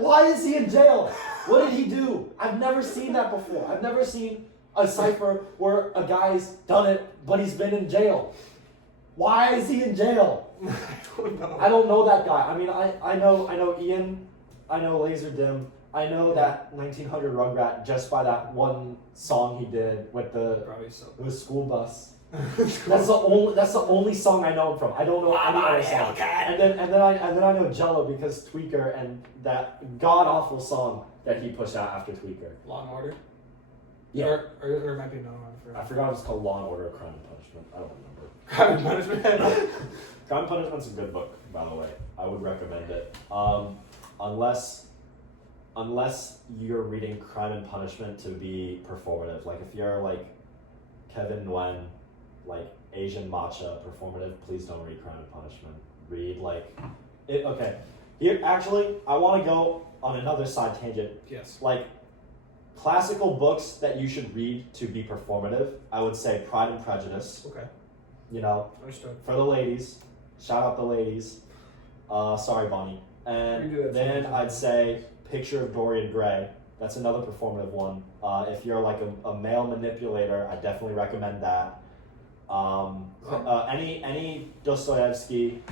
Why is he in jail? What did he do? I've never seen that before. I've never seen a cipher where a guy's done it, but he's been in jail. Why is he in jail? I don't know. I don't know that guy. I mean, I know Ian, I know Laser Dim, I know that 1900 Rugrat just by that one song he did with Probably so. the school bus. That's the only song I know him from. I don't know any other song. And then I know Jello because Tweaker and that god awful song that he pushed out after Tweaker. Law and Order. Yeah. Or it might be No Order. I forgot it was called Law and Order: Crime and Punishment. I don't remember. Crime and Punishment. Crime and Punishment's a good book, by the way. I would recommend it. Unless you're reading Crime and Punishment to be performative. Like if you're like Kevin Nguyen, like Asian matcha performative, please don't read Crime and Punishment. Read like it. Okay, here actually, I want to go on another side tangent. Yes. Like classical books that you should read to be performative. I would say Pride and Prejudice. Okay. You know, Understood. for the ladies. Shout out the ladies. Sorry, Bonnie. And then I'd say Picture of Dorian Gray. That's another performative one. If you're like a male manipulator, I definitely recommend that. Any Dostoevsky,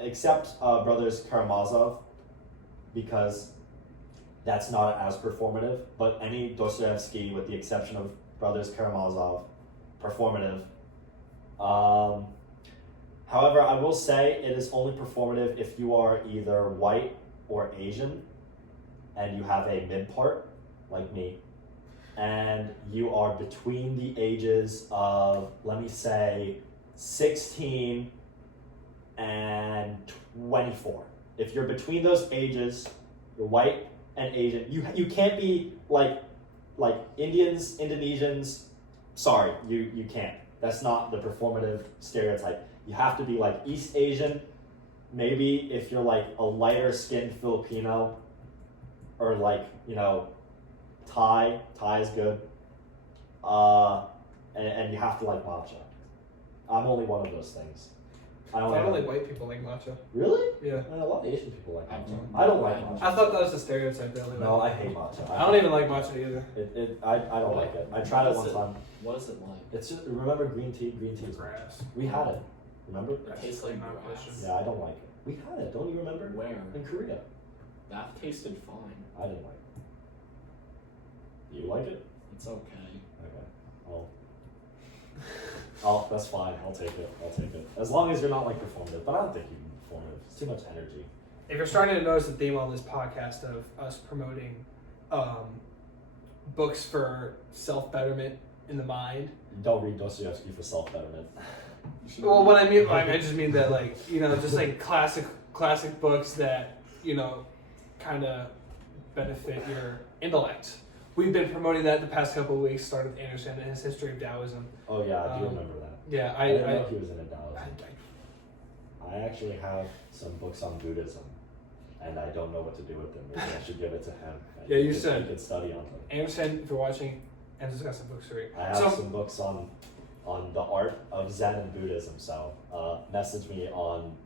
except Brothers Karamazov, because that's not as performative. But any Dostoevsky, with the exception of Brothers Karamazov, performative. However, I will say it is only performative if you are either white or Asian, and you have a mid part, like me, and you are between the ages of, let me say, 16 and 24. If you're between those ages, you're white and Asian. You can't be like Indians, Indonesians. Sorry, you can't. That's not the performative stereotype. You have to be like East Asian. Maybe if you're like a lighter skinned Filipino, or like, you know, Thai is good. And you have to like matcha. I'm only one of those things. I thought only white people like matcha. Really? Yeah. A lot of Asian people like matcha. Mhm. I don't like matcha. I thought that was a stereotype. The only No, way. I hate matcha. I don't even like matcha either. I don't like it. I tried it one time. What is it like? It's just, remember green tea? Green tea is Grass. We had it. Remember? It tastes like Not grass. delicious. Yeah, I don't like it. We had it. Don't you remember? Where? In Korea. That tasted fine. I didn't like it. You like it? It's okay. Okay. Oh, that's fine. I'll take it. As long as you're not like performative. But I don't think you can be performative. It's too much energy. If you're starting to notice the theme on this podcast of us promoting books for self-betterment in the mind. Don't read Dostoevsky for self-betterment. Well, what I mean, I just mean that, like, you know, just like classic books that, you know, kind of benefit your intellect. We've been promoting that the past couple of weeks, started with Anderson and his History of Taoism. Oh yeah, I do remember that. Yeah, I didn't know he was in a Taoism. I I actually have some books on Buddhism, and I don't know what to do with them. Maybe I should give it to him. Yeah, you could- should. He could study on them. Anderson, if you're watching, Anderson's got some books to read. I have some books on the art of Zen and Buddhism, so message me on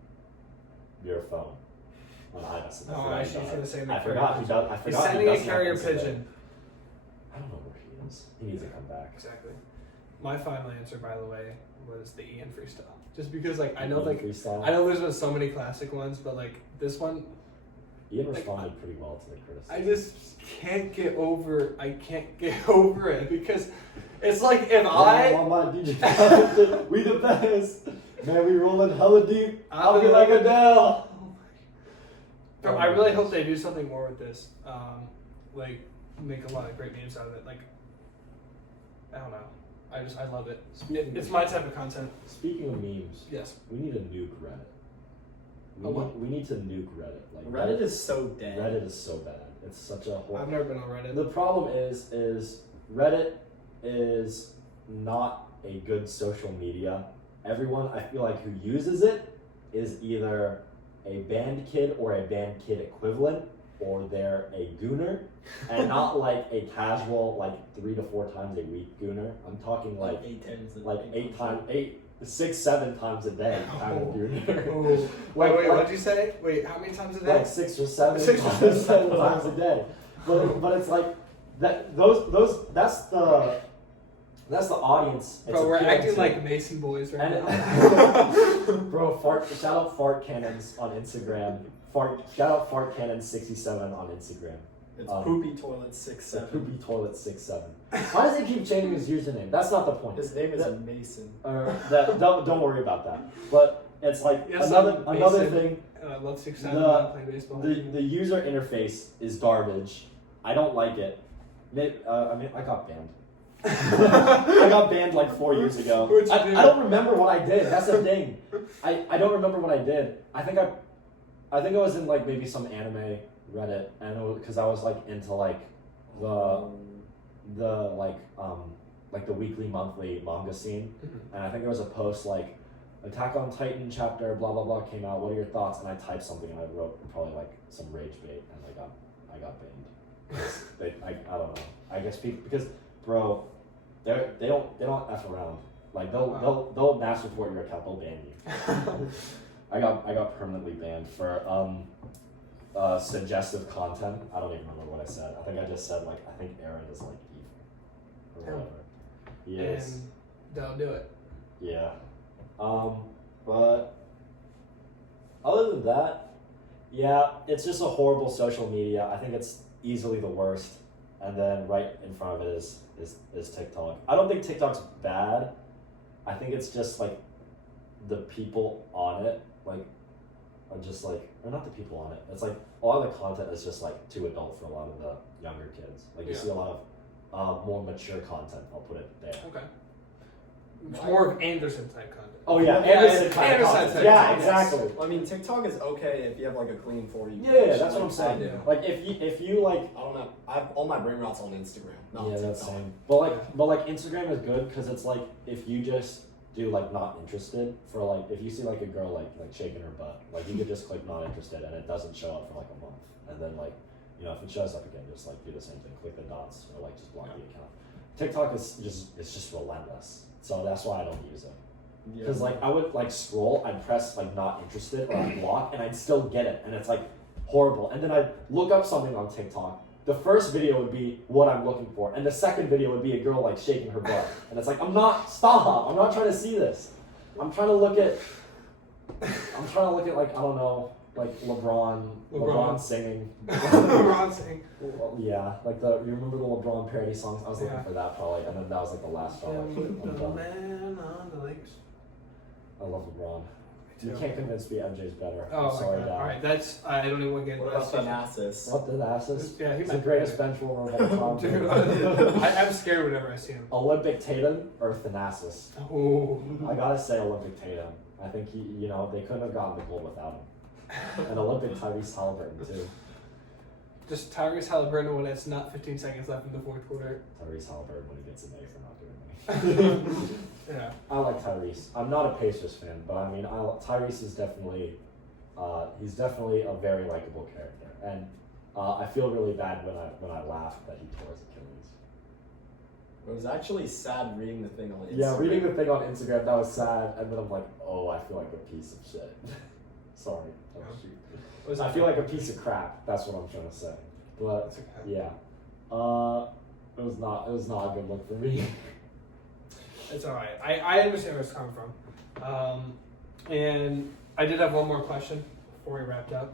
your phone. On iMessage. Oh, I was going to say I forgot he does. I forgot He's he sending a doesn't have carrier Instagram. pigeon. I don't know where he is. He needs to come back. Exactly. My final answer, by the way, was the Ian freestyle. Just because, like, I know, Ian like, freestyle. I know there's been so many classic ones, but like this one, Ian like, responded pretty well to the criticism. I just can't get over. I can't get over it because it's like if we the best. Man, we rolling hella deep. I'll be like Adele. Bro, I really hope they do something more with this. Like, make a lot of great memes out of it. Like, I don't know. I love it. It's my type of content. Speaking of memes, Yes. we need to nuke Reddit. We need to nuke Reddit. Like Reddit is so dead. Reddit is so bad. It's such a I've horrible. never been on Reddit. The problem is Reddit is not a good social media. Everyone I feel like who uses it is either a band kid or a band kid equivalent, or they're a gooner, and not like a casual like 3 to 4 times a week gooner. I'm talking like 6, 7 times a day kind of gooner. Oh. Wait, what did you say? Wait, how many times a day? Like 6 or 7 6 or 7 times a day. But it's like that. Those that's the That's the audience. It's Bro, we're appealing acting to. like Mason boys right And now. bro, shout out fart cannons on Instagram. Shout out fart cannons 67 on Instagram. It's Poopy Toilet 67. Poopy Toilet 67. Why does he keep changing his username? That's not the point. His name is Mason. Don't worry about that. But it's like Yes, another Mason. thing. And I love 6'7" and I play baseball. The user interface is garbage. I don't like it. I got banned. I got banned like 4 years ago. What'd you do? I don't remember what I did. That's the thing. I don't remember what I did. I think I was in like maybe some anime Reddit, and because I was like into like the like the weekly monthly manga scene, and I think there was a post like Attack on Titan chapter blah blah blah came out. What are your thoughts? And I typed something and I wrote probably like some rage bait, and I got banned. I don't know. I guess because bro, they don't f around. Like they'll mass report your account. They'll ban you. I got permanently banned for suggestive content. I don't even remember what I said. I think I just said like I think Aaron is like evil or whatever. He is. And they'll do it. Yeah. But other than that, yeah, it's just a horrible social media. I think it's easily the worst. And then right in front of it is TikTok. I don't think TikTok's bad. I think it's just like the people on it, like, are just like, or not the people on it. It's like a lot of the content is just like too adult for a lot of the younger kids. Like you see a lot of more mature content. I'll put it there. Okay. It's more of Anderson type content. Oh yeah, Anderson type content. Yeah, exactly. I mean, TikTok is okay if you have like a clean For You. Yeah, that's what I'm saying. I do. Like if you like, I don't know. I have all my brain routes on Instagram, not yeah, TikTok. that's same. But like Instagram is good because it's like if you just do like not interested for like if you see like a girl like shaking her butt, like you could just click not interested and it doesn't show up for like a month, and then like if it shows up again, just like do the same thing, click the dots or like just block the account. TikTok is just relentless, so that's why I don't use it. Because like I would like scroll, I'd press like not interested or I'd block, and I'd still get it, and it's like horrible. And then I'd look up something on TikTok. The first video would be what I'm looking for, and the second video would be a girl like shaking her butt, and it's like I'm not trying to see this. I'm trying to look at like I don't know, like LeBron singing. LeBron singing. Well, yeah, like you remember the LeBron parody songs? I was looking for that probably, and then that was like the last song. I'm done. Man on the Lakers. I love LeBron. You can't convince me MJ's better. Oh, I'm sorry, Dad. Alright, that's I don't even want to get into What that. about Thanasis? What the asses? Yeah, He's the greatest bench warmer of all time. Dude, I'm scared whenever I see him. Olympic Tatum or Thanasis? Oh. I gotta say Olympic Tatum. I think they couldn't have gotten the gold without him. And Olympic Tyrese Halliburton too. Just Tyrese Halliburton when it's not 15 seconds left in the fourth quarter. Tyrese Halliburton when he gets an A for not doing anything. Yeah. I like Tyrese. I'm not a Pacers fan, but I mean, Tyrese is definitely, he's definitely a very likable character, and I feel really bad when I laugh that he tore his Achilles. It was actually sad reading the thing on Instagram. Yeah, reading the thing on Instagram, that was sad, and then I'm like, oh, I feel like a piece of shit. Sorry. Oh, shoot. I feel like a piece of crap. That's what I'm trying to say. But That's okay. yeah, it was not a good look for me. It's alright. I understand where it's coming from. And I did have one more question before we wrapped up.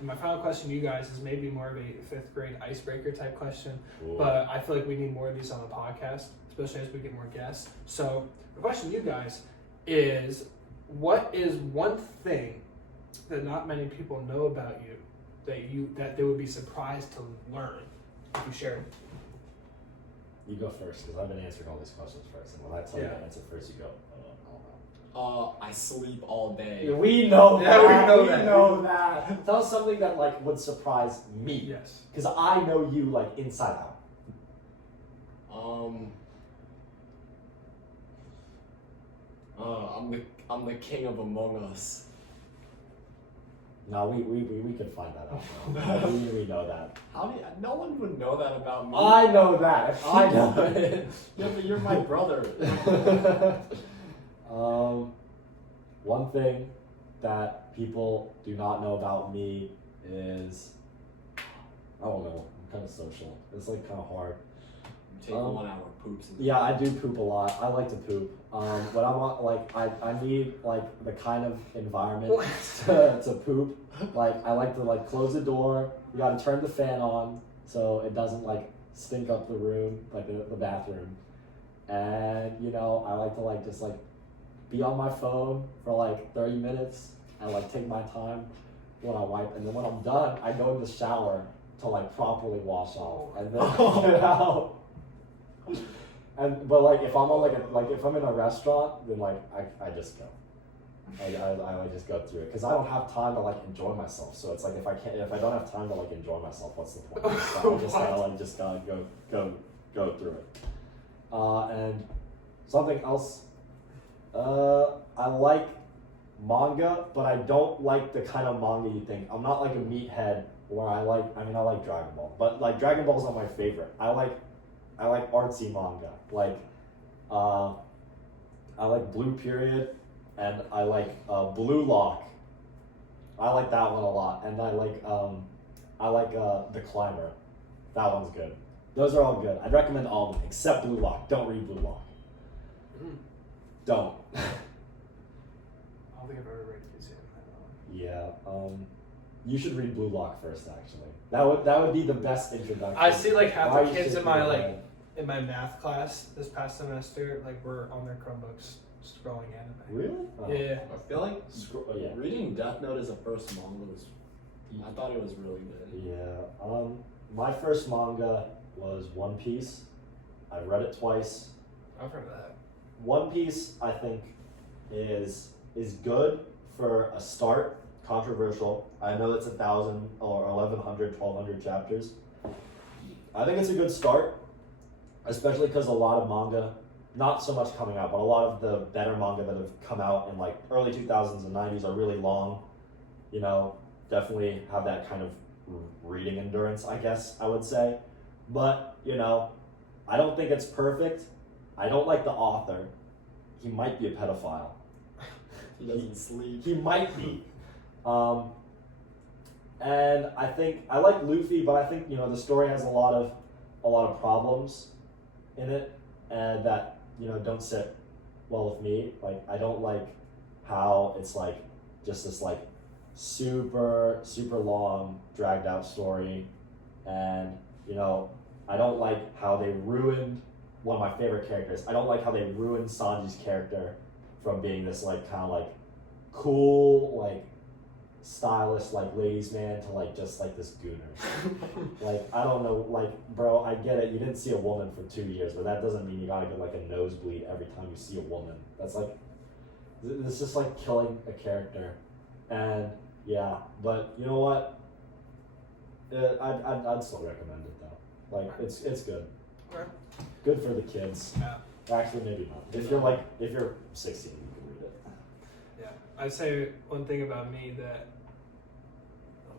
My final question to you guys is maybe more of a 5th grade icebreaker type question, Cool. but I feel like we need more of these on the podcast, especially as we get more guests. So the question to you guys is, what is one thing that not many people know about you that they would be surprised to learn if you shared? You go first, because I've been answering all these questions first, and when I tell you to answer first, you go, oh, I sleep all day. no. We know Yeah, that. we know that. that. Tell us something that like would surprise me. Yes. Because I know you like inside out. I'm the king of Among Us. No, we could find that out. we know that. How do you, no one would know that about me. I know that. If I know it. Yeah, but you're my brother. One thing that people do not know about me is, I don't know, I'm kind of social. It's like kind of hard. take 1 hour poops. Yeah, I do poop a lot. I like to poop. When I'm on, like, I need like the kind of environment to poop. Like, I like to like close the door. You gotta turn the fan on so it doesn't like stink up the room, like the bathroom. And you know, I like to like just like be on my phone for like 30 minutes and like take my time when I wipe. And then when I'm done, I go in the shower to like properly wash off and then get out. But like if I'm on if I'm in a restaurant, then like I just go. I like just go through it because I don't have time to like enjoy myself. So it's like if I don't have time to like enjoy myself, what's the point? So I just gotta go through it. And something else, I like manga, but I don't like the kind of manga you think. I'm not like a meathead where I like Dragon Ball, but like Dragon Ball's not my favorite. I like artsy manga, like I like Blue Period, and I like Blue Lock. I like that one a lot, and I like The Climber. That one's good. Those are all good. I'd recommend all of them except Blue Lock. Don't read Blue Lock. Don't. I don't think I've ever read Kizan. Yeah. You should read Blue Lock first. Actually, that would be the best introduction. I see like half Why the you kids should in my read like that. in my math class this past semester like were on their Chromebooks scrolling anime. Really? Oh. Yeah. I feel like Yeah. reading Death Note as a first manga was. I thought it was really good. Yeah. My first manga was One Piece. I read it twice. I've heard of that. One Piece, I think, is good for a start. Controversial. I know it's 1,000 or 1,100, 1,200 chapters. I think it's a good start, especially because a lot of manga, not so much coming out, but a lot of the better manga that have come out in like early 2000s and 90s are really long. You know, definitely have that kind of reading endurance, I guess I would say. But, you know, I don't think it's perfect. I don't like the author. He might be a pedophile. He doesn't sleep. He might be. And I think I like Luffy, but I think, you know, the story has a lot of problems in it, and that, you know, don't sit well with me. Like, I don't like how it's like just this like super long dragged out story, and you know, I don't like how they ruined one of my favorite characters. I don't like how they ruined Sanji's character from being this like kind of like cool, like stylish, like ladies man to like just like this gooner. Like, I don't know, like, bro, I get it, you didn't see a woman for 2 years, but that doesn't mean you gotta get like a nosebleed every time you see a woman. That's like, it's just like killing a character. And yeah, but you know what, I'd still recommend it though. Like, it's good. Okay. Good for the kids. Yeah. Actually, maybe not. If you're 16, you can read it. Yeah. I'd say one thing about me that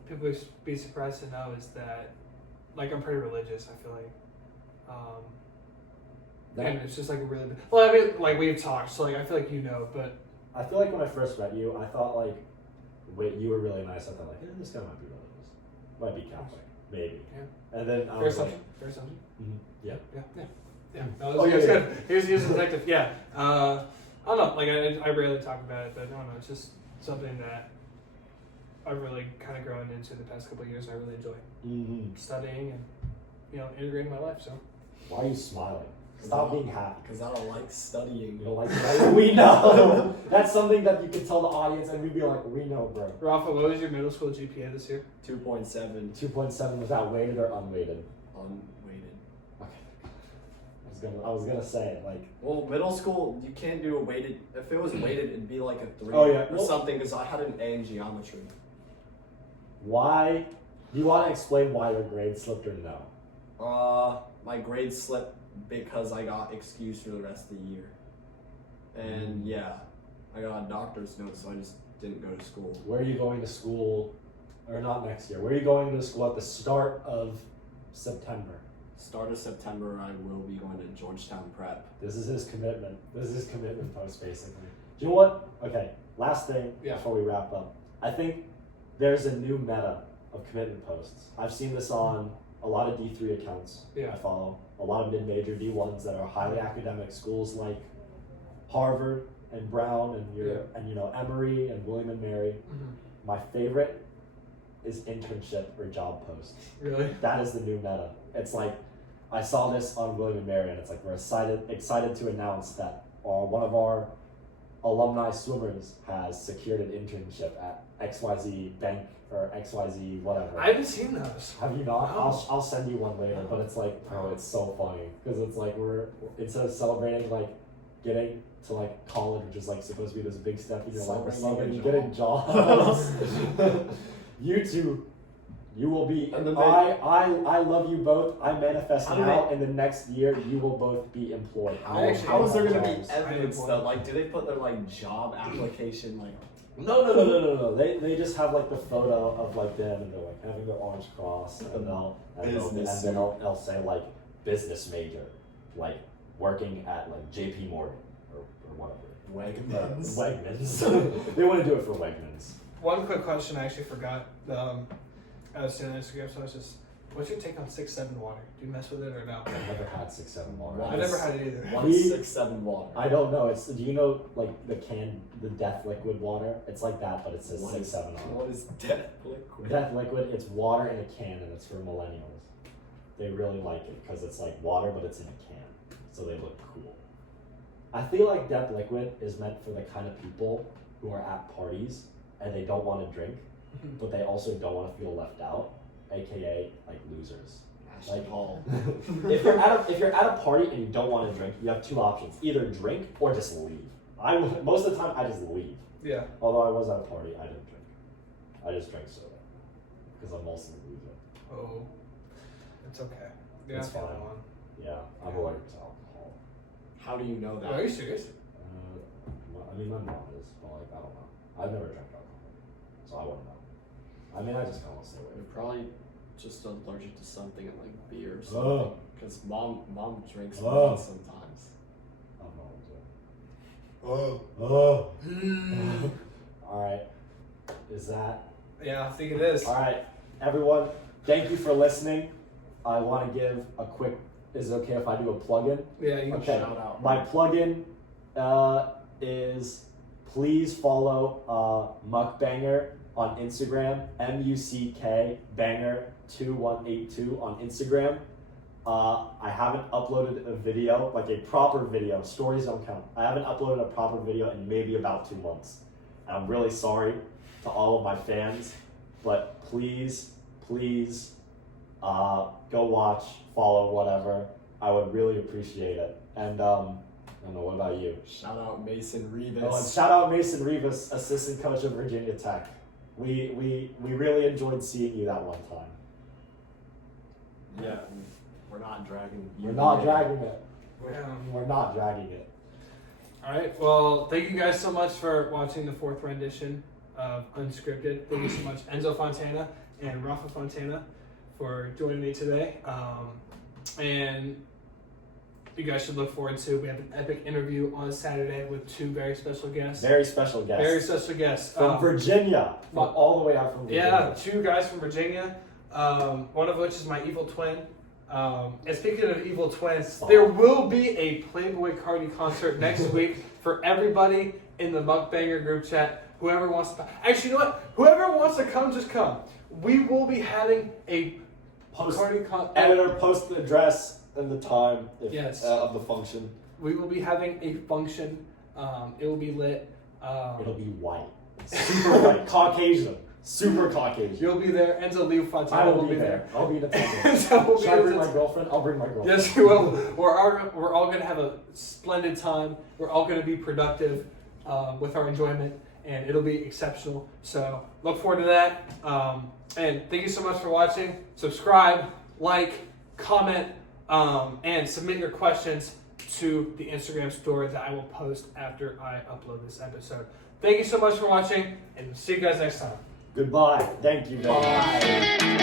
people would be surprised to know is that, like, I'm pretty religious, I feel like. And it's just like a really big, well, I mean, like, we've talked, so like I feel like you know, but I feel like when I first met you, I thought like, wait, you were really nice. I thought like, this guy might be religious, might be Catholic, maybe. Yeah. And then I fair was like, assumption. Fair assumption. yeah. Yeah. No, Oh, it's yeah, good. He was a detective. Yeah. I don't know. Like, I rarely talk about it, but I don't know. It's just something that I've really kind of grown into the past couple of years. I really enjoy studying and, you know, integrating my life. So. Why are you smiling? Stop being happy. Because I don't like studying. You don't like studying? We know. That's something that you can tell the audience, and we'd be like, we know, bro. Rafa, what was your middle school GPA this year? 2.7. 2.7, was that weighted or unweighted? Unweighted. Okay. I was gonna say, like, Well, middle school, you can't do a weighted. If it was weighted, it'd be like a 3 Oh, yeah. or something, because I had an A in geometry. why? Do you want to explain why your grade slipped or no? My grades slipped because I got excused for the rest of the year. And yeah, I got a doctor's note, so I just didn't go to school. Where are you going to school, or not next year? Where are you going to school at the start of September? Start of September, I will be going to Georgetown Prep. This is his commitment. This is his commitment post, basically. Do you know what? Okay, last thing before we wrap up. I think there's a new meta of commitment posts. I've seen this on a lot of D3 accounts. Yeah. I follow a lot of mid-major D1s that are highly academic schools like Harvard and Brown and you know Emory and William and Mary. My favorite is internship or job posts. Really? That is the new meta. It's like I saw this on William and Mary, and it's like we're excited to announce that one of our alumni swimmers has secured an internship at XYZ Bank or XYZ whatever. I haven't seen those. Have you not? No. I'll send you one later. But it's like, bro, it's so funny because it's like we're instead of celebrating like getting to like college, which is like supposed to be this big step in your life, we're celebrating getting jobs. You two, you will be. And then I love you both. I manifest How do now. In the next year, you will both be employed. You will How is there have gonna be jobs. evidence though? Like, do they put their like job application like? No. They just have like the photo of like them and they're like having their arms crossed and then they'll say like business major, like working at like JP Morgan or whatever. Wegmans. They want to do it for Wegmans. One quick question I actually forgot. I was seeing on Instagram, so I was just, what's your take on 6-7 water? Do you mess with it or no? I've never had 6-7 water. I never had it either. 167 water. I don't know. It's do you know like the death liquid water? It's like that, but it says 6-7 on it. What is death liquid? Death liquid. It's water in a can, and it's for millennials. They really like it because it's like water, but it's in a can, so they look cool. I feel like death liquid is meant for the kind of people who are at parties and they don't want to drink, but they also don't want to feel left out, aka like losers. Like Paul. if you're at a party and you don't want to drink, you have two options: either drink or just leave. Most of the time I just leave. Yeah. Although I was at a party, I didn't drink. I just drank soda because I'm mostly a loser. Oh, it's okay. Yeah, It's I feel fine. that one. Yeah, I'm allergic to alcohol. How do you know that? Are you serious? I mean, my mom is, but like I don't know. I've never drank alcohol, so I wouldn't know. I mean, I just kind of stay away. You're probably just allergic to something like beer or something. Because mom drinks wine sometimes. I'm not into it. All right. Is that? Yeah, I think it is. All right, everyone. Thank you for listening. I want to give a quick. Is it okay if I do a plug-in? Yeah, you can Okay. Shout out. My plug-in is please follow Muckbanger on Instagram, MUCK Banger 2182 on Instagram. I haven't uploaded a video, like a proper video. Stories don't count. I haven't uploaded a proper video in maybe about 2 months. And I'm really sorry to all of my fans, but please go watch, follow, whatever. I would really appreciate it. And I don't know, what about you? Shout out Mason Rivas. Oh, and shout out Mason Rivas, assistant coach of Virginia Tech. We really enjoyed seeing you that one time. Yeah, we're not dragging you. We're not dragging it. Yeah. We're not dragging it. All right. Well, thank you guys so much for watching the 4th rendition of Unscripted. Thank you so much, Enzo Fontana and Rafa Fontana, for joining me today. And you guys should look forward to. We have an epic interview on Saturday with 2 very special guests. Very special guest. Very special guests from Virginia. From all the way out from Virginia. Yeah, 2 guys from Virginia. One of which is my evil twin. And speaking of evil twins, there will be a Playboy Cardi concert next week for everybody in the Muckbanger group chat. Whoever wants to, actually, you know what? Whoever wants to come, just come. We will be having a Cardi concert. Editor, post the address and the time of the function. We will be having a function. It will be lit. It'll be white. Super white. Caucasian. Super Caucasian. You'll be there. Enzo Leo Fontana will be there. I'll be in attendance. So Should I bring my girlfriend? I'll bring my girlfriend. Yes, you will. We're all going to have a splendid time. We're all going to be productive with our enjoyment, and it'll be exceptional. So look forward to that. And thank you so much for watching. Subscribe, like, comment, and submit your questions to the Instagram story that I will post after I upload this episode. Thank you so much for watching, and see you guys next time. Goodbye. Thank you, guys. Bye.